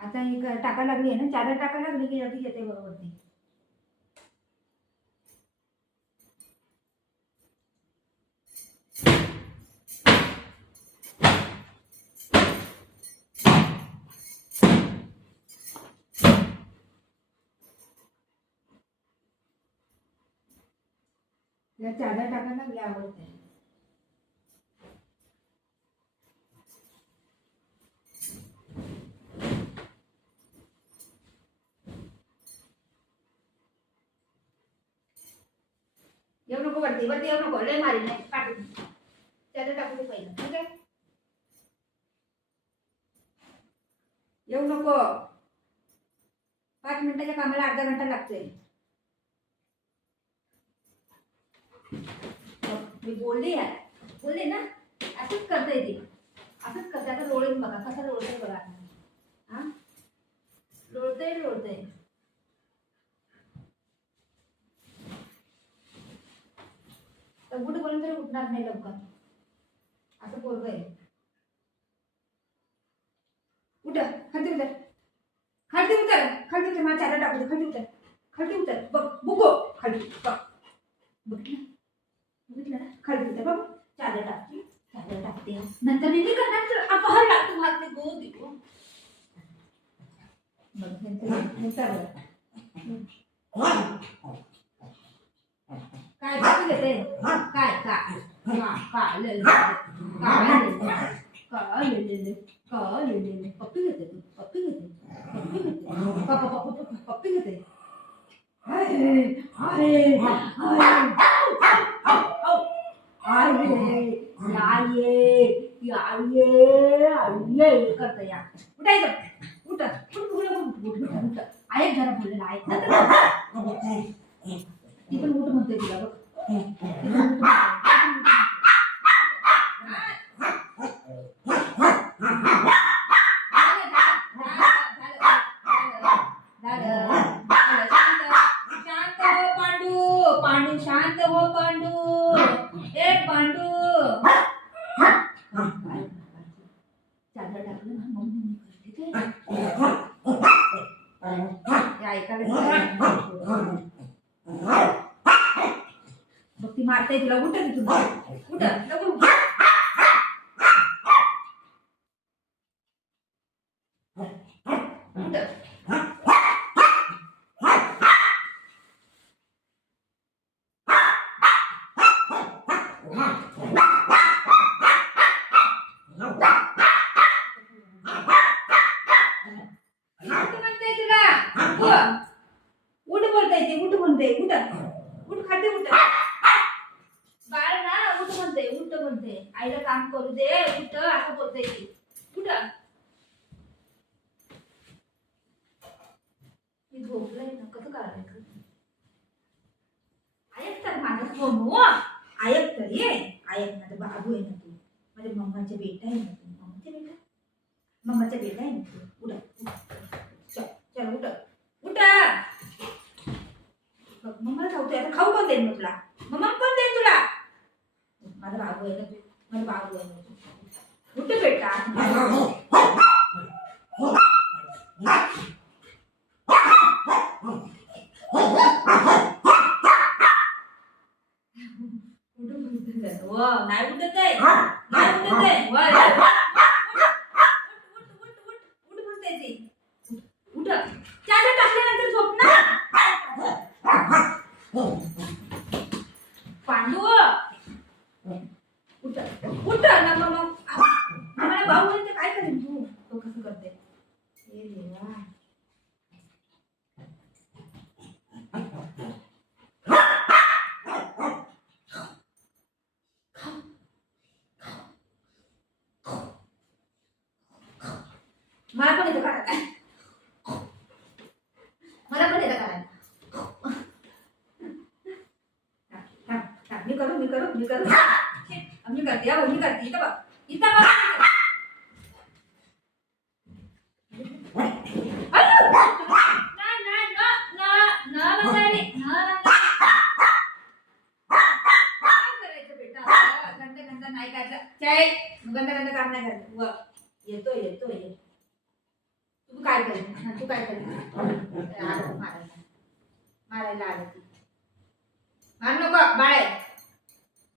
आता ही टाका लागली आहे ना, चादर टाका लागली की लगेच येते बरोबर ती. या चादर टाका लागली आवडते. येऊ नको वरती वरती येऊ नको, लय मारी नाही काढून. चादर टाकू दे पहिलं, ठीक आहे. येऊ नको, 5 मिनिटाच्या कामाला अर्धा घंटा लागतोय. मी बोलले यार, बोलले ना, असंच करता येते, असंच करता. आता लोळून बघा कसं लोळतंय बघा. हा लोळतंय लोळतंय. तर गुड बोलून तरी उठणार नाही लवकर, असं पोरग आहे. उठ, खालती उतर, खालती उतर, खालती उतर. माझ्या चादर टाकू दे, खालती उतर, खालती उतर. बघ बुको खालती बघ, बघितलं बघितलं ना, खालती उतर बघ. चादर टाकते, चादर टाकते. नंतर मी करणार तर अपहार लागतो हात में गो दिको. बघ नंतर काय पप्पी घेते, काय काय काय ले काय ले पप्पी घेते तू, पप्पी घेते, पप्पी घेते, पप्पी घेते. हाय हाय हाय करता या. उठायचं, उठ उठ उठ उठ उठ. आहे जरा बोललेला आहे ती पण उठ म्हणते तिला बघ. पांडू शांत हो, पांडू ए पांडू. चादर टाकलं ना मम्मी ऐकायला बघ ती मारते तुला. उठ तिथून, उठ लवकर उठ. उठ बोलताय ते, उठ म्हणते, उठ उठ खाते, उठ बाळ ना, उठ म्हणते, उठ म्हणते. आईला काम करू दे, उठ असं बोलताय ते. उठ. मी झोपलंय ना, कसं करायचं. ऐक तर माझं सोनू, ऐक तर ये, ऐक. माझा बाबू आहे ना तू, माझ्या मम्माचा बेटा आहे ना तू, मम्माचा बेटा, मम्माचा बेटा आहे ना तू. उठ चल चल उठ उठ. मम्मा खाऊ, आता खाऊ कोण देईन तुला, मम्मा कोण देईन तुला. माझा बाबू आहे ना तू, माझा बाबू आहे ना तू. उठ बेटा. नाही उठत आहे, नाही उठत आहे. उठ म्हणते ती, उठ. चादर टाकल्यानंतर झोप ना. पांडू उठ उठ ना. मग आम्हाला भाऊ म्हणजे काय करेन तू, तो कसं करते. हे देवा. मला पण येतं करायला, मला पण येतं करायला. मी करू मी करू मी करू मी करते, मी करते. इथं बघ, इथं बघ. नाही करायचं, गंदा गंदा काम नाही करायचं. येतोय येतोय. तू काय काय करते हा, तू काय करते आलं मारायला मारायला आलं ती मार नको बाळे